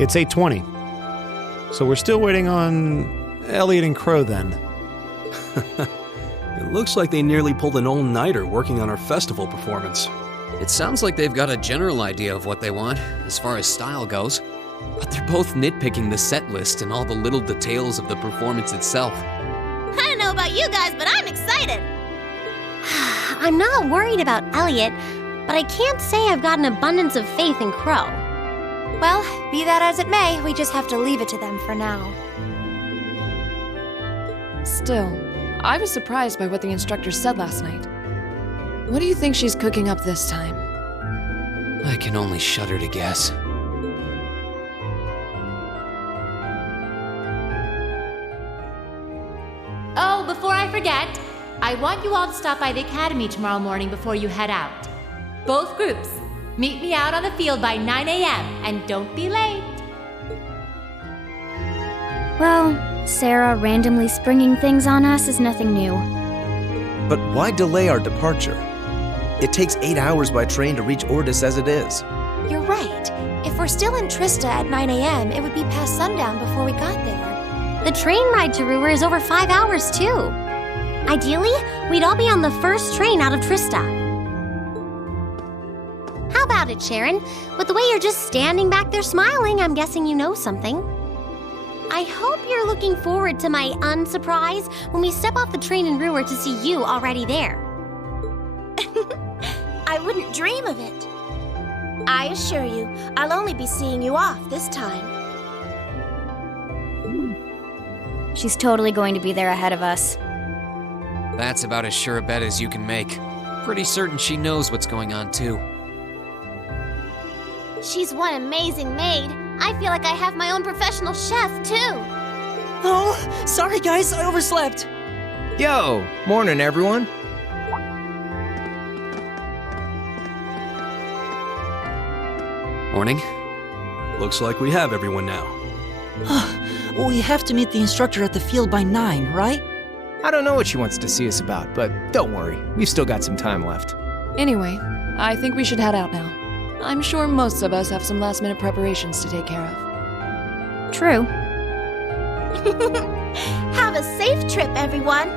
It's 8:20. So we're still waiting on Elliot and Crow then. It looks like they nearly pulled an all-nighter working on our festival performance. It sounds like they've got a general idea of what they want, as far as style goes. But they're both nitpicking the set list and all the little details of the performance itself. I don't know about you guys, but I'm excited. I'm not worried about Elliot, but I can't say I've got an abundance of faith in Crow. Well, be that as it may, we just have to leave it to them for now. Still, I was surprised by what the instructor said last night. What do you think she's cooking up this time? I can only shudder to guess. Oh, before I forget, I want you all to stop by the academy tomorrow morning before you head out. Both groups, meet me out on the field by 9 a.m. and don't be late. Well, Sarah randomly springing things on us is nothing new. But why delay our departure? It takes 8 hours by train to reach Ordis as it is. You're right. If we're still in Trista at 9 a.m., it would be past sundown before we got there. The train ride to Ruhr is over 5 hours, too. Ideally, we'd all be on the first train out of Trista. How about it, Sharon? With the way you're just standing back there smiling, I'm guessing you know something. I hope you're looking forward to my unsurprise when we step off the train in Ruhr to see you already there. I wouldn't dream of it. I assure you, I'll only be seeing you off this time. She's totally going to be there ahead of us. That's about as sure a bet as you can make. Pretty certain she knows what's going on, too. She's one amazing maid. I feel like I have my own professional chef, too. Oh, sorry guys, I overslept. Yo, morning everyone. Morning. Looks like we have everyone now. We have to meet the instructor at the field by 9, right? I don't know what she wants to see us about, but don't worry, we've still got some time left. Anyway, I think we should head out now. I'm sure most of us have some last-minute preparations to take care of. True. Have a safe trip, everyone.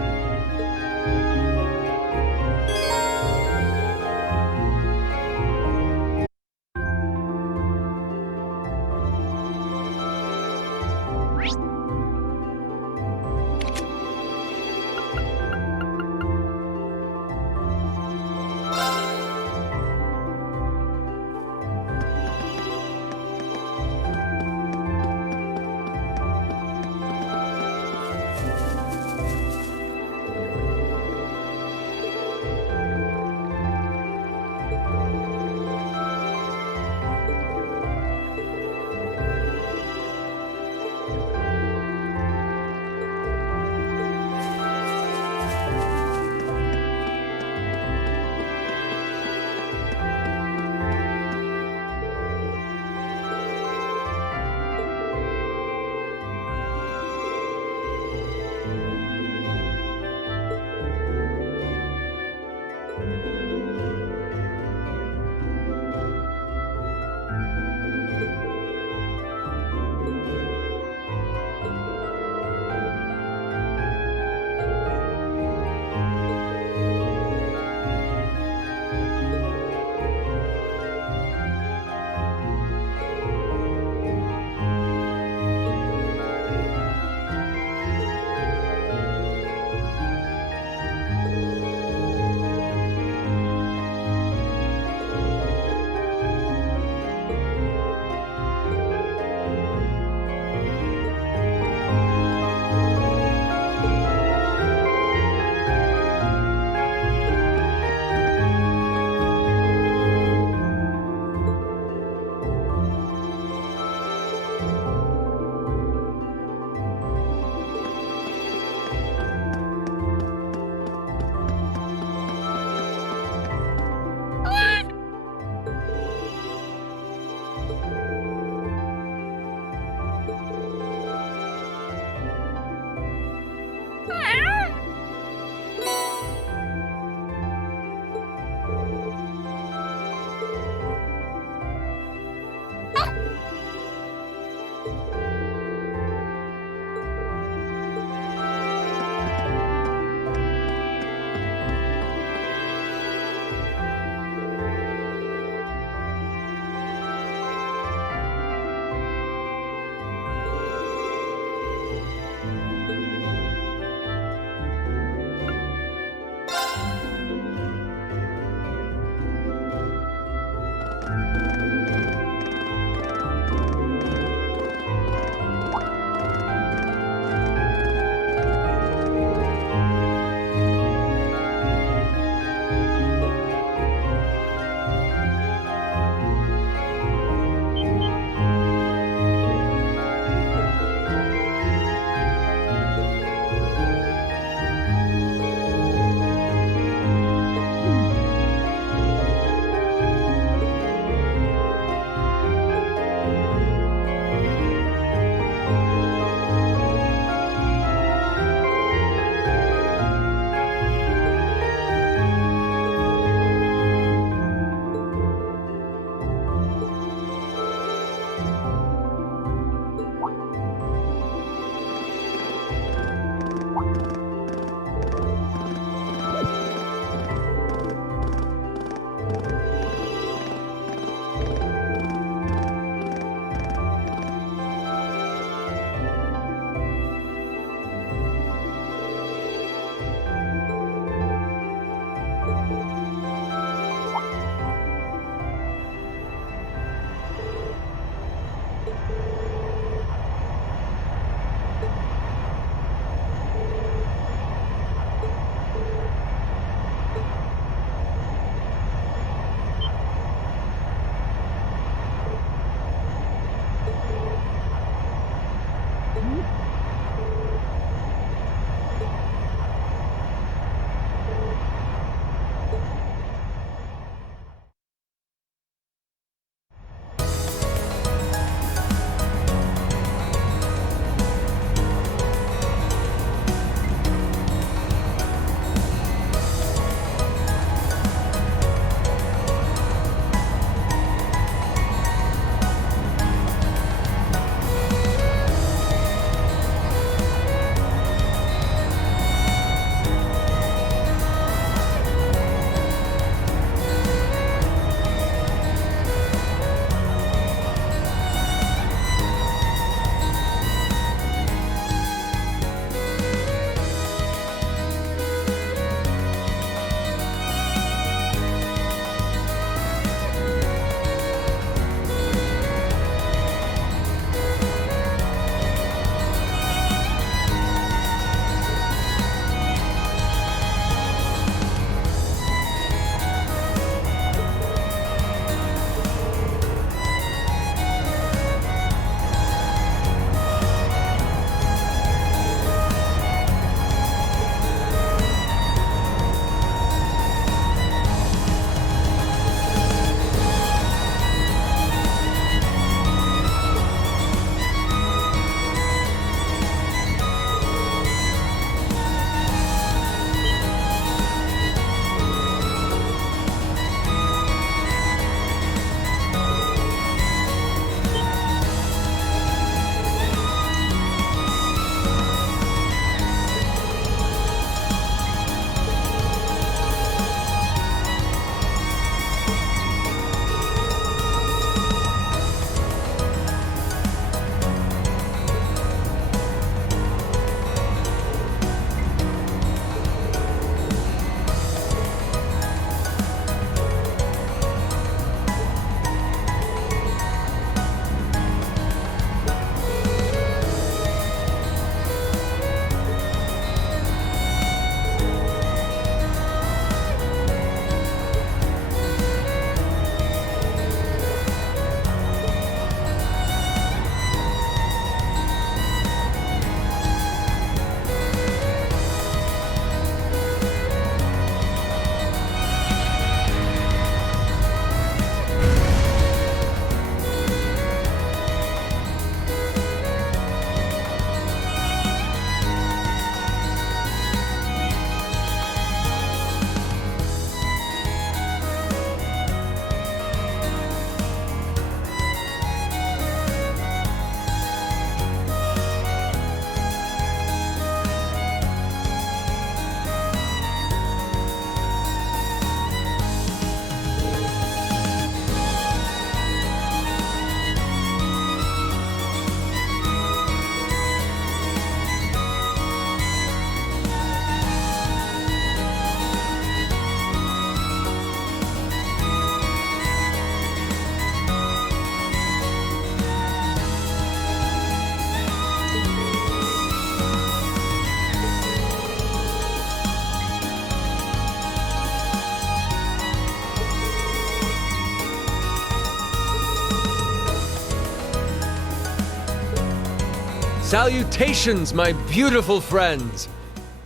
Salutations, my beautiful friends!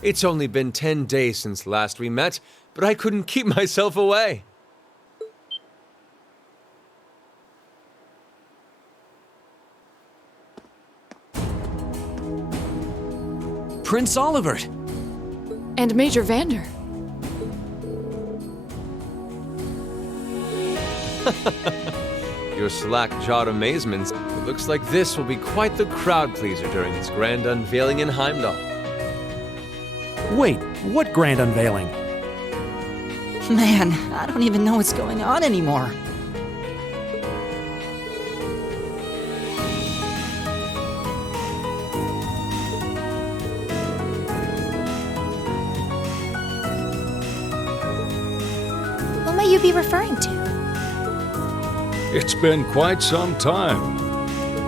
It's only been 10 days since last we met, but I couldn't keep myself away. Prince Olivert! And Major Vander. Your slack-jawed amazements. It looks like this will be quite the crowd pleaser during its grand unveiling in Heimdall. Wait, what grand unveiling? Man, I don't even know what's going on anymore. What might you be referring to? It's been quite some time.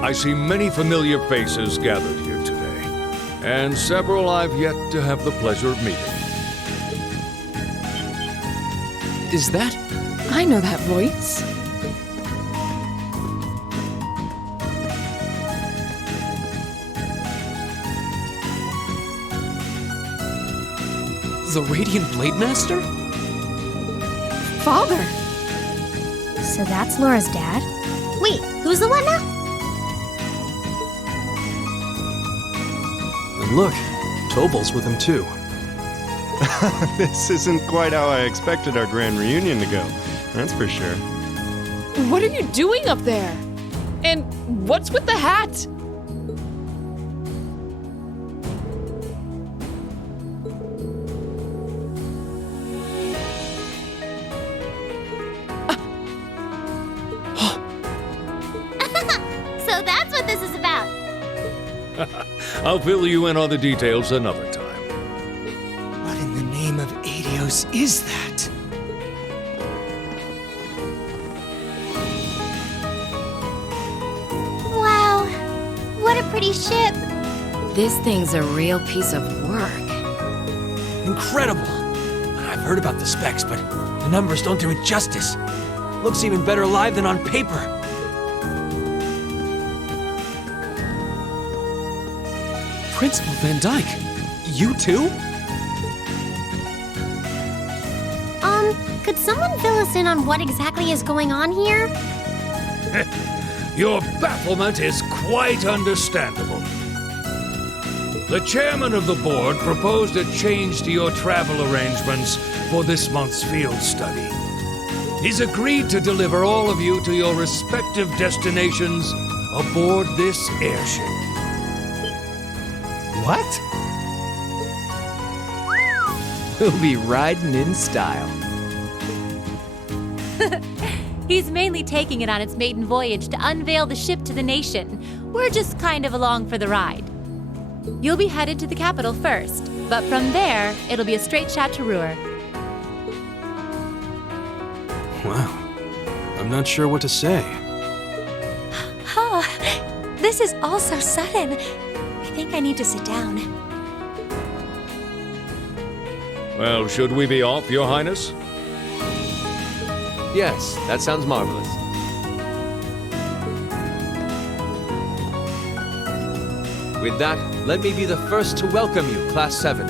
I see many familiar faces gathered here today, and several I've yet to have the pleasure of meeting. Is that? I know that voice. The Radiant Blade Master? Father! So that's Laura's dad? Wait, who's the what now? And look, Tobal's with him too. This isn't quite how I expected our grand reunion to go, that's for sure. What are you doing up there? And what's with the hat? So that's what this is about. I'll fill you in on the details another time. What in the name of Adios is that? Wow, what a pretty ship. This thing's a real piece of work. Incredible! I've heard about the specs, but the numbers don't do it justice. Looks even better live than on paper. Principal Van Dyke, you too? Could someone fill us in on what exactly is going on here? Your bafflement is quite understandable. The chairman of the board proposed a change to your travel arrangements for this month's field study. He's agreed to deliver all of you to your respective destinations aboard this airship. What? We'll be riding in style. He's mainly taking it on its maiden voyage to unveil the ship to the nation. We're just kind of along for the ride. You'll be headed to the capital first, but from there, it'll be a straight shot to Ruhr. Wow. I'm not sure what to say. Huh. This is all so sudden. I think I need to sit down. Well, should we be off, Your Highness? Yes, that sounds marvelous. With that, let me be the first to welcome you, Class 7.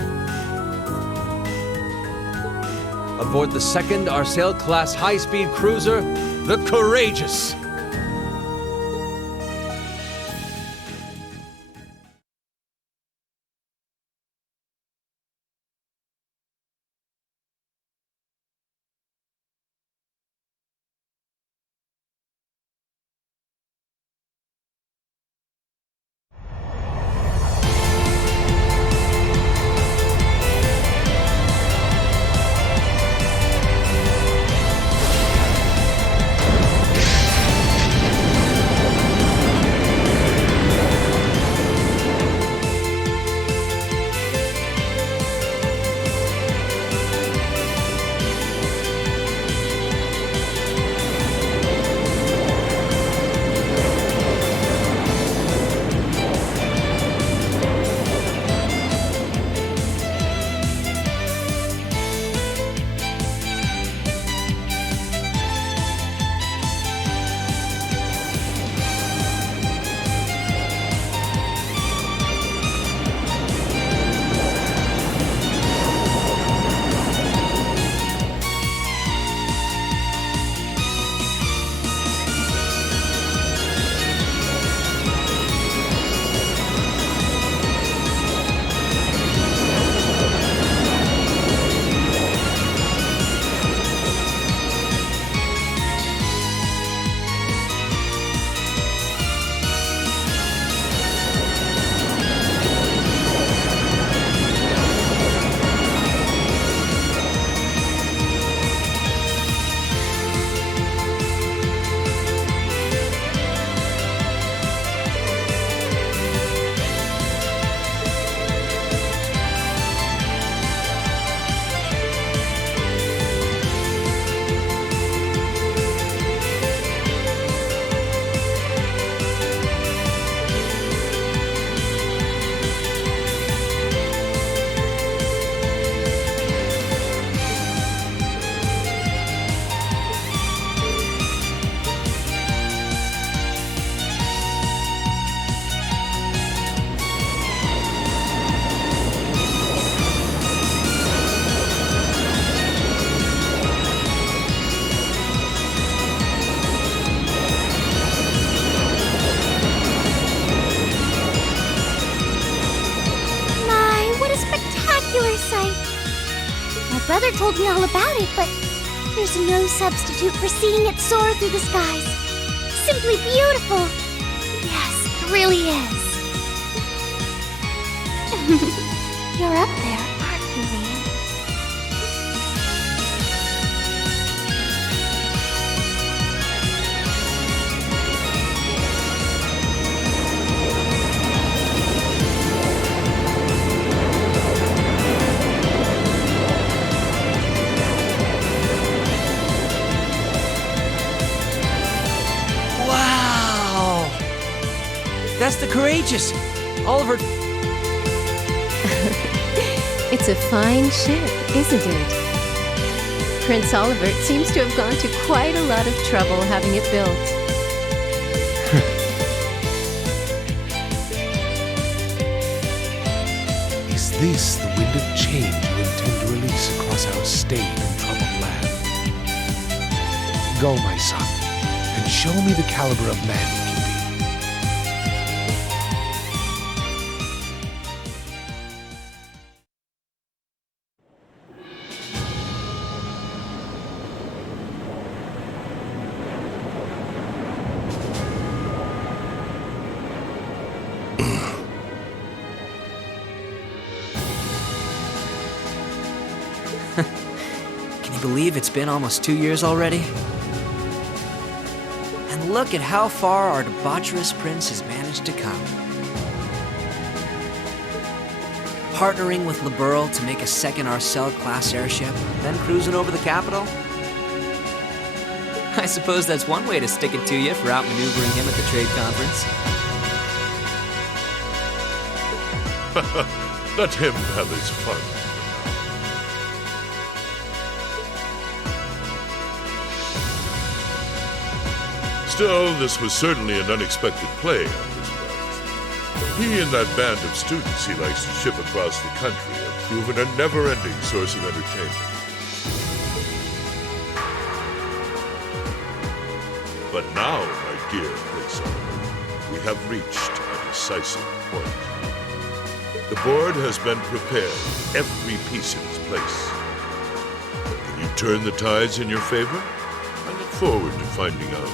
Aboard the second Arsail-class high-speed cruiser, the Courageous. brother told me all about it, but there's no substitute for seeing it soar through the skies. Simply beautiful. Yes, it really is. You're up there, aren't you, Leah? Wow! That's the Courageous! Oliver... It's a fine ship, isn't it? Prince Oliver seems to have gone to quite a lot of trouble having it built. Is this the wind of change you intend to release across our stained and troubled land? Go, my son, and show me the caliber of man you can be. Can you believe it's been almost 2 years already? And look at how far our debaucherous prince has managed to come. Partnering with Liberl to make a second Arcel-class airship, then cruising over the capital? I suppose that's one way to stick it to you for outmaneuvering him at the trade conference. Let him have his fun. Still, this was certainly an unexpected play on his part. He and that band of students he likes to ship across the country have proven a never-ending source of entertainment. But now, my dear Prince Oliver, we have reached a decisive point. The board has been prepared, every piece in its place. Can you turn the tides in your favor? I look forward to finding out.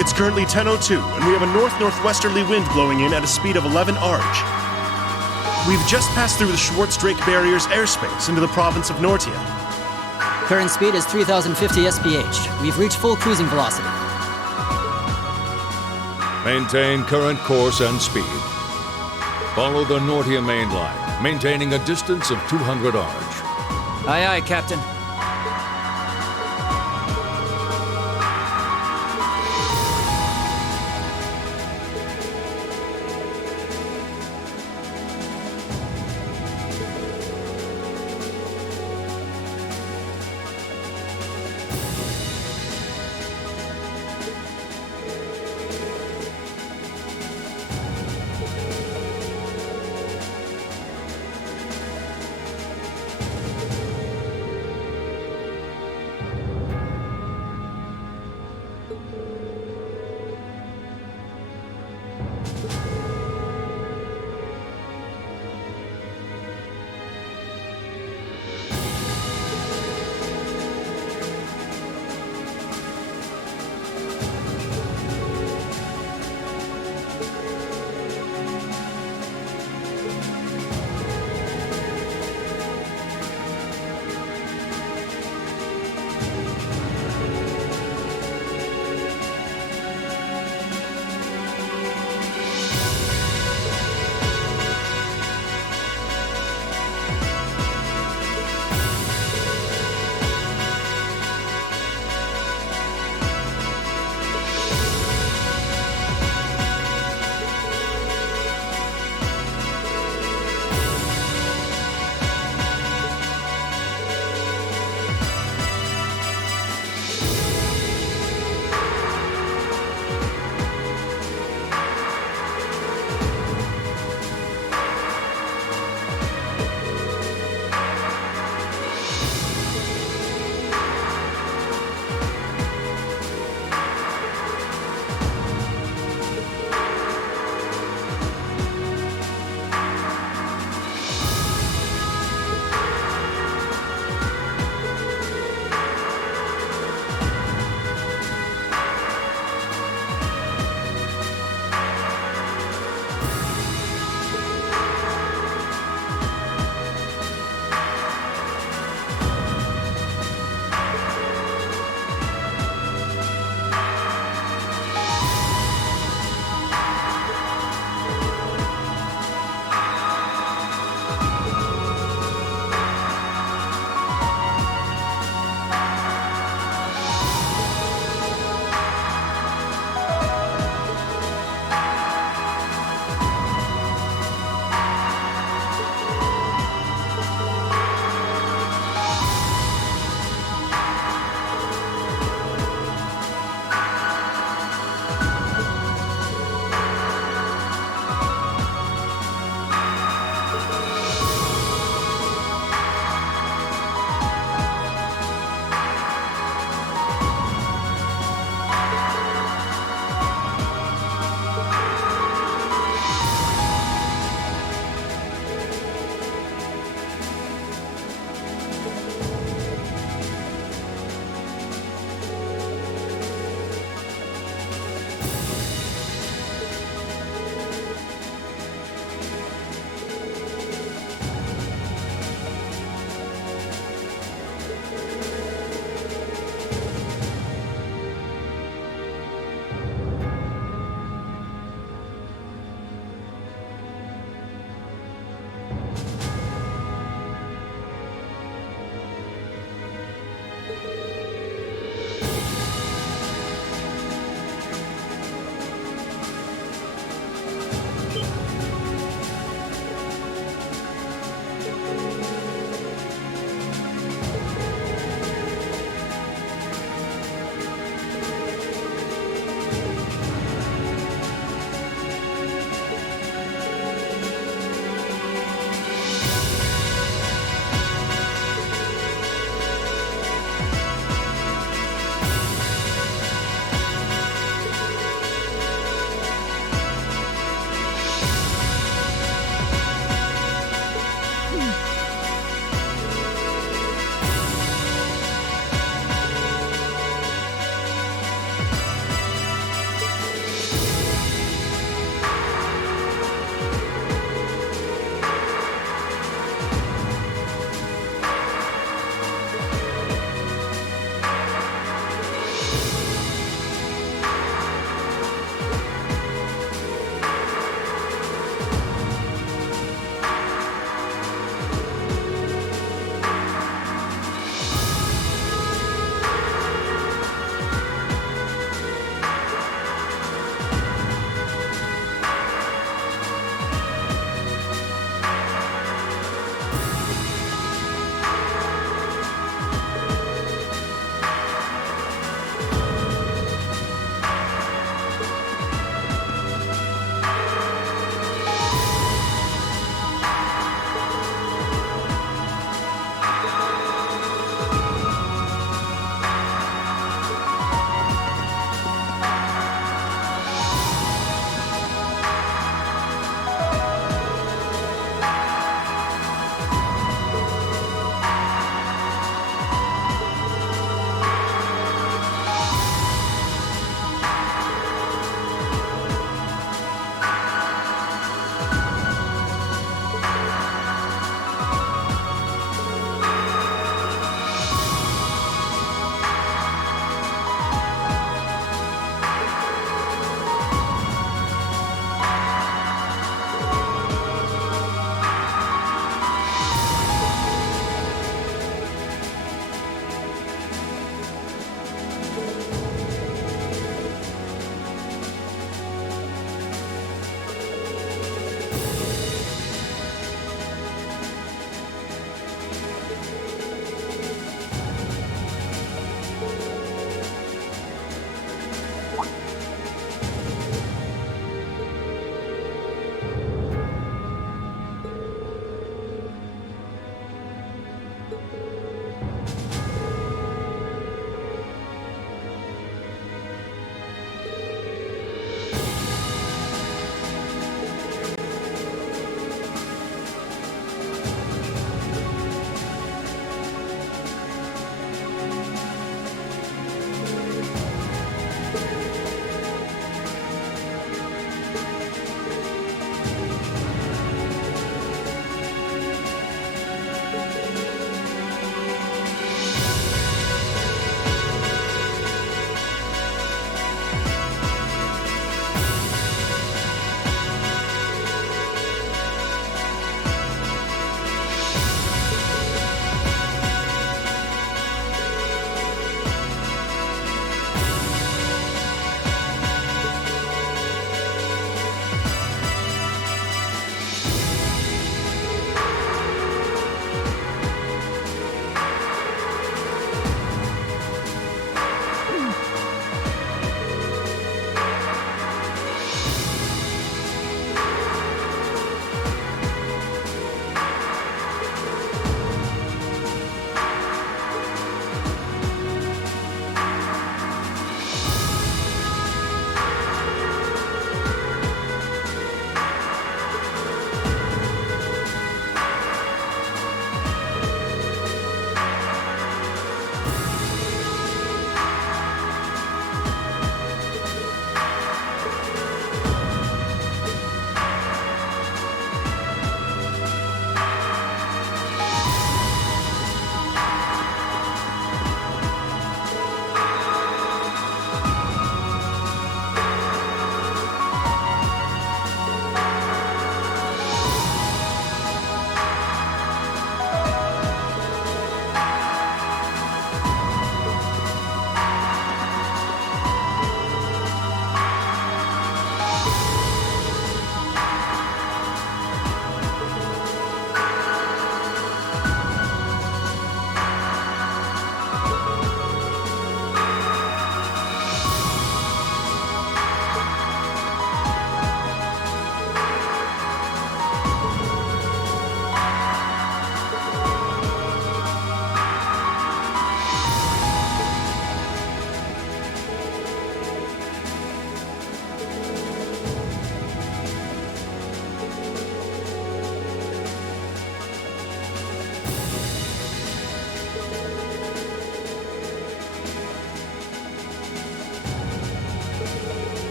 It's currently 10:02, and we have a north-northwesterly wind blowing in at a speed of 11 Arj. We've just passed through the Schwartz-Drake Barrier's airspace into the province of Nortia. Current speed is 3,050 SPH. We've reached full cruising velocity. Maintain current course and speed. Follow the Nortia main line, maintaining a distance of 200 Arj. Aye, aye, Captain.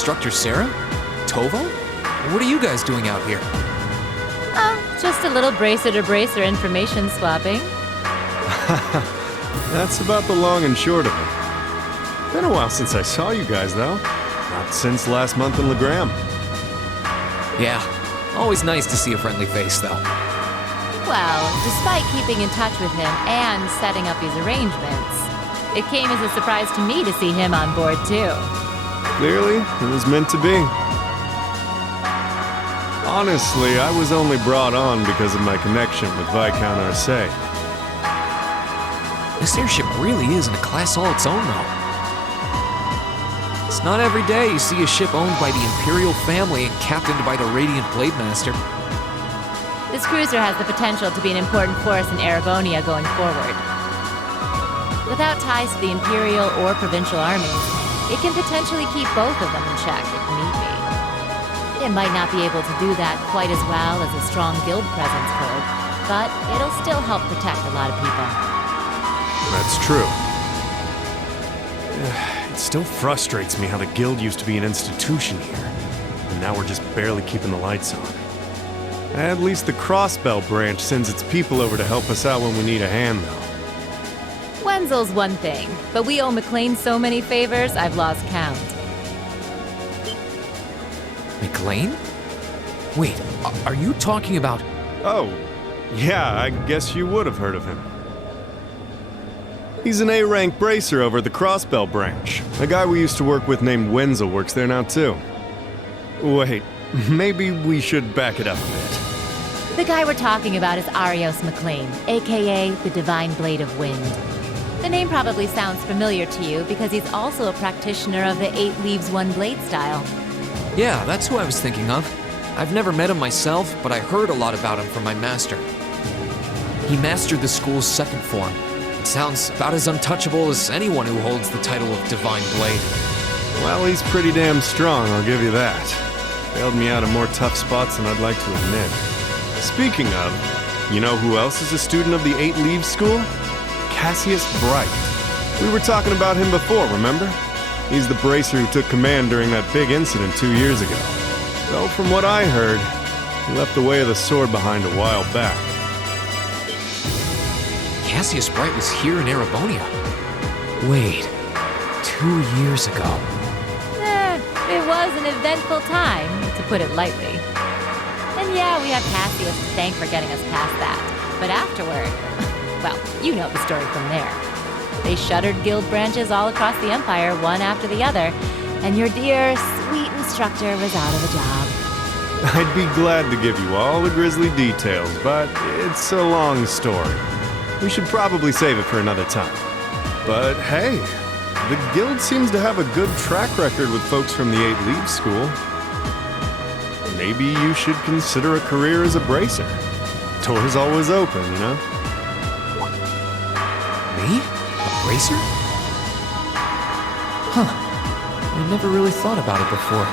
Instructor Sarah? Tovo? What are you guys doing out here? Oh, just a little bracer-to-bracer information swapping. That's about the long and short of it. Been a while since I saw you guys, though. Not since last month in Legram. Yeah, always nice to see a friendly face, though. Well, despite keeping in touch with him and setting up these arrangements, it came as a surprise to me to see him on board, too. Clearly, it was meant to be. Honestly, I was only brought on because of my connection with Viscount Arcee. This airship really is in a class all its own, though. It's not every day you see a ship owned by the Imperial family and captained by the Radiant Blade Master. This cruiser has the potential to be an important force in Erebonia going forward. Without ties to the Imperial or Provincial armies, it can potentially keep both of them in check if need be. It might not be able to do that quite as well as a strong guild presence could, but it'll still help protect a lot of people. That's true. It still frustrates me how the guild used to be an institution here, and now we're just barely keeping the lights on. At least the Crossbell branch sends its people over to help us out when we need a hand, though. Wenzel's one thing, but we owe McLean so many favors, I've lost count. McLean? Wait, are you talking about... Oh, yeah, I guess you would have heard of him. He's an A-rank bracer over at the Crossbell branch. A guy we used to work with named Wenzel works there now, too. Wait, maybe we should back it up a bit. The guy we're talking about is Arios McLean, aka the Divine Blade of Wind. The name probably sounds familiar to you because he's also a practitioner of the 8 Leaves 1 Blade style. Yeah, that's who I was thinking of. I've never met him myself, but I heard a lot about him from my master. He mastered the school's second form. It sounds about as untouchable as anyone who holds the title of Divine Blade. Well, he's pretty damn strong, I'll give you that. Bailed me out of more tough spots than I'd like to admit. Speaking of, you know who else is a student of the 8 Leaves School? Cassius Bright. We were talking about him before, remember? He's the bracer who took command during that big incident 2 years ago. Though from what I heard, he left the way of the sword behind a while back. Cassius Bright was here in Erebonia. Wait, 2 years ago. It was an eventful time, to put it lightly. And yeah, we have Cassius to thank for getting us past that. But afterward, well, you know the story from there. They shuttered guild branches all across the Empire, one after the other, and your dear, sweet instructor was out of a job. I'd be glad to give you all the grisly details, but it's a long story. We should probably save it for another time. But hey, the guild seems to have a good track record with folks from the 8 Leaves School. Maybe you should consider a career as a bracer. Door's always open, you know? Me? A bracer? Huh. I never really thought about it before.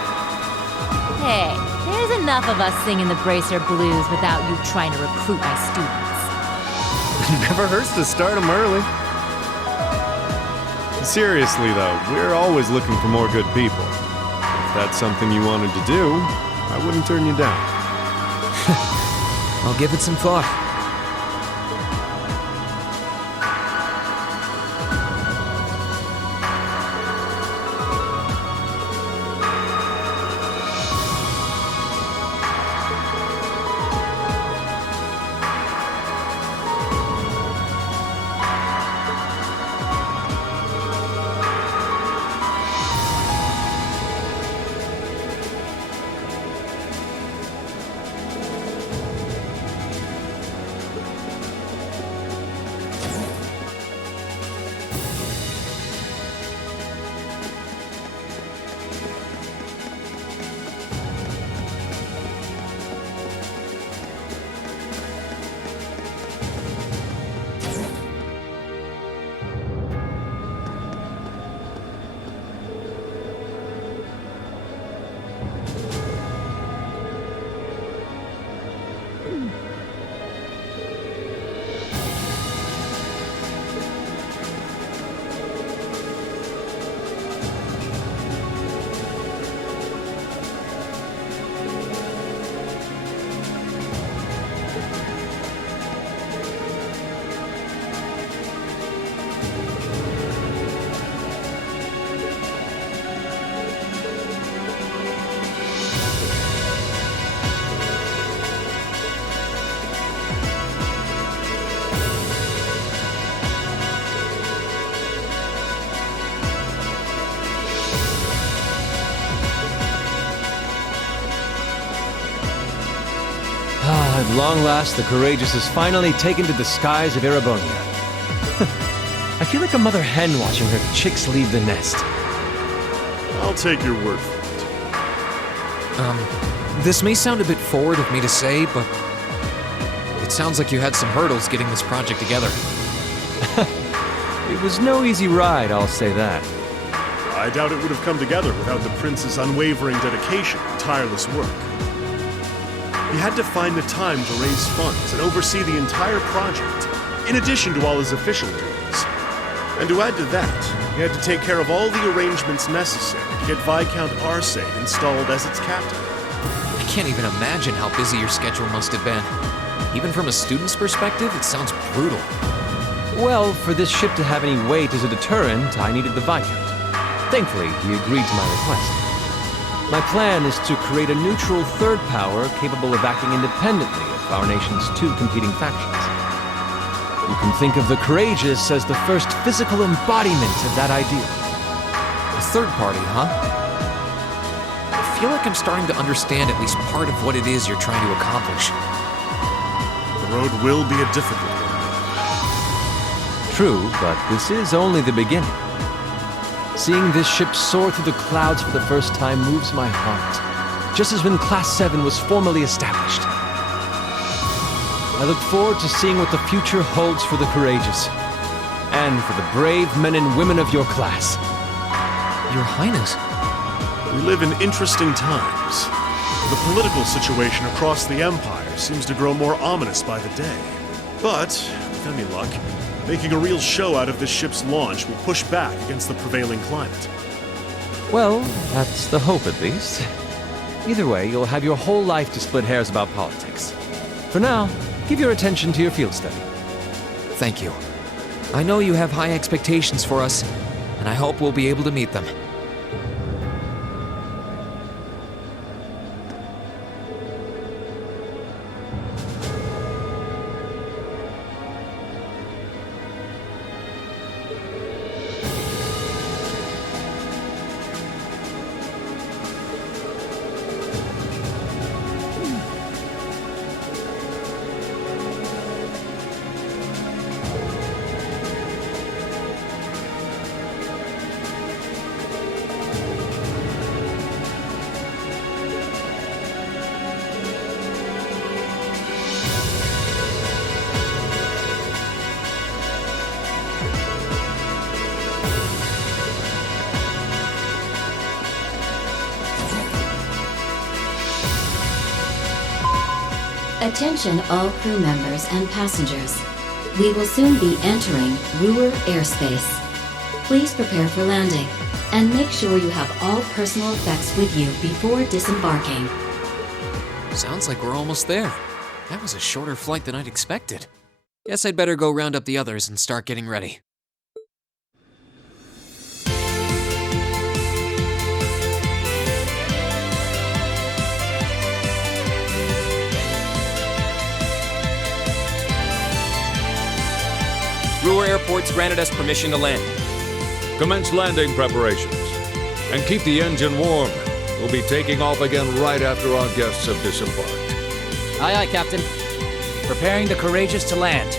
Hey, there's enough of us singing the bracer blues without you trying to recruit my students. Never hurts to start them early. Seriously, though, we're always looking for more good people. If that's something you wanted to do, I wouldn't turn you down. I'll give it some thought. At long last, the Courageous has finally taken to the skies of Erebonia. I feel like a mother hen watching her chicks leave the nest. I'll take your word for it. This may sound a bit forward of me to say, but it sounds like you had some hurdles getting this project together. It was no easy ride, I'll say that. I doubt it would have come together without the prince's unwavering dedication and tireless work. He had to find the time to raise funds and oversee the entire project, in addition to all his official duties. And to add to that, he had to take care of all the arrangements necessary to get Viscount Arsene installed as its captain. I can't even imagine how busy your schedule must have been. Even from a student's perspective, it sounds brutal. Well, for this ship to have any weight as a deterrent, I needed the Viscount. Thankfully, he agreed to my request. My plan is to create a neutral third power capable of acting independently of our nation's two competing factions. You can think of the Courageous as the first physical embodiment of that ideal. A third party, huh? I feel like I'm starting to understand at least part of what it is you're trying to accomplish. The road will be a difficult one. True, but this is only the beginning. Seeing this ship soar through the clouds for the first time moves my heart, just as when Class 7 was formally established. I look forward to seeing what the future holds for the Courageous, and for the brave men and women of your class. Your Highness. We live in interesting times. The political situation across the Empire seems to grow more ominous by the day. But, with any luck, making a real show out of this ship's launch will push back against the prevailing climate. Well, that's the hope at least. Either way, you'll have your whole life to split hairs about politics. For now, give your attention to your field study. Thank you. I know you have high expectations for us, and I hope we'll be able to meet them. Attention all crew members and passengers. We will soon be entering Ruhr airspace. Please prepare for landing, and make sure you have all personal effects with you before disembarking. Sounds like we're almost there. That was a shorter flight than I'd expected. Guess I'd better go round up the others and start getting ready. Ruhr Airport's granted us permission to land. Commence landing preparations. And keep the engine warm. We'll be taking off again right after our guests have disembarked. Aye, aye, Captain. Preparing the Courageous to land.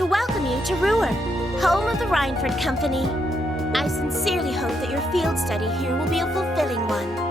to welcome you to Ruhr, home of the Reinford Company. I sincerely hope that your field study here will be a fulfilling one.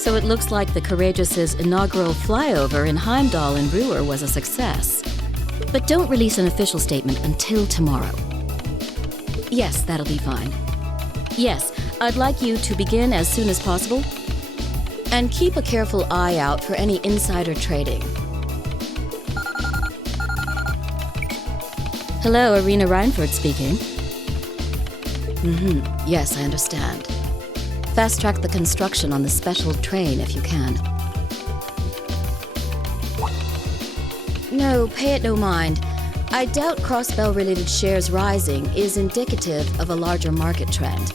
So it looks like the Courageous' inaugural flyover in Heimdall and Ruhr was a success. But don't release an official statement until tomorrow. Yes, that'll be fine. Yes, I'd like you to begin as soon as possible. And keep a careful eye out for any insider trading. Hello, Irina Reinford speaking. Yes, I understand. Fast-track the construction on the special train if you can. No, pay it no mind. I doubt Crossbell-related shares rising is indicative of a larger market trend.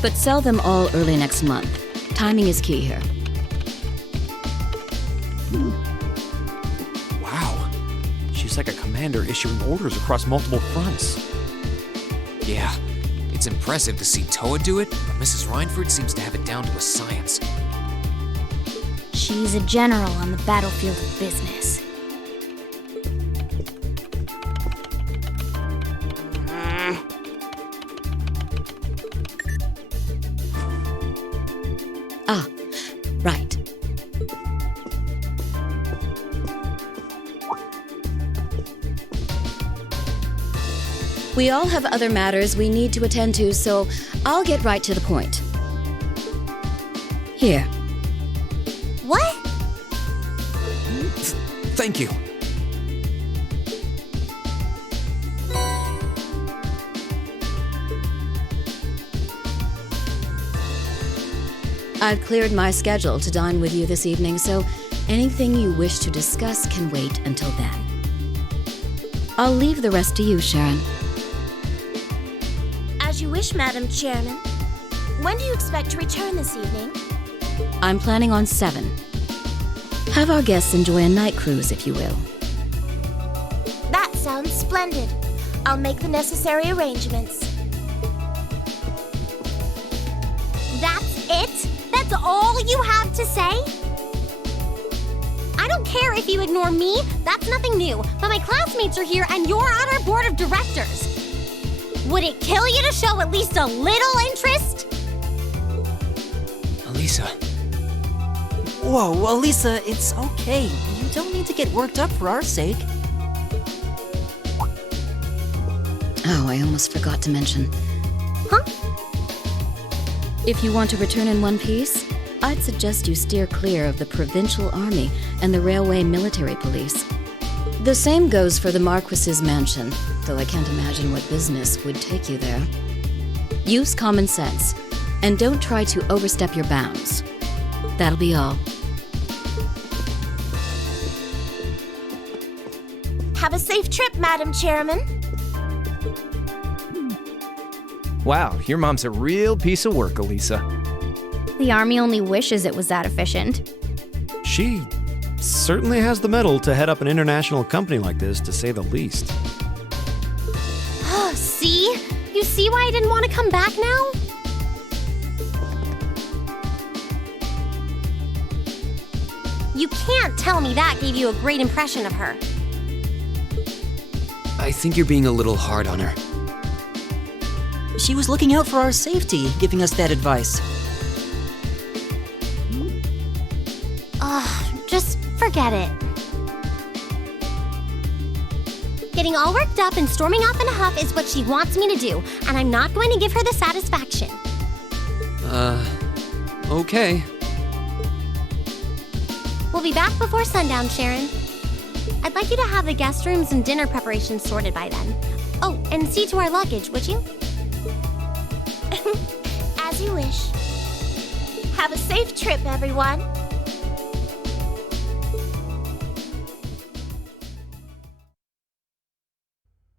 But sell them all early next month. Timing is key here. Wow. She's like a commander issuing orders across multiple fronts. Yeah, it's impressive to see Toa do it, but Mrs. Reinford seems to have it down to a science. She's a general on the battlefield of business. Ah, right. We all have other matters we need to attend to, so I'll get right to the point. Here. What? Thank you. I've cleared my schedule to dine with you this evening, so anything you wish to discuss can wait until then. I'll leave the rest to you, Sharon. As you wish, Madam Chairman. When do you expect to return this evening? I'm planning on 7. Have our guests enjoy a night cruise, if you will. That sounds splendid. I'll make the necessary arrangements. That's it? That's all you have to say? I don't care if you ignore me, that's nothing new, but my classmates are here and you're on our board of directors. Would it kill you to show at least a little interest? Elisa. Whoa, Elisa, it's okay. You don't need to get worked up for our sake. Oh, I almost forgot to mention. Huh? If you want to return in one piece, I'd suggest you steer clear of the Provincial Army and the Railway Military Police. The same goes for the Marquis's mansion, though I can't imagine what business would take you there. Use common sense, and don't try to overstep your bounds. That'll be all. Have a safe trip, Madam Chairman. Wow, your mom's a real piece of work, Elisa. The Army only wishes it was that efficient. She certainly has the mettle to head up an international company like this, to say the least. See? You see why I didn't want to come back now? You can't tell me that gave you a great impression of her. I think you're being a little hard on her. She was looking out for our safety, giving us that advice. Just forget it. Getting all worked up and storming off in a huff is what she wants me to do, and I'm not going to give her the satisfaction. Okay. We'll be back before sundown, Sharon. I'd like you to have the guest rooms and dinner preparations sorted by then. Oh, and see to our luggage, would you? As you wish. Have a safe trip, everyone.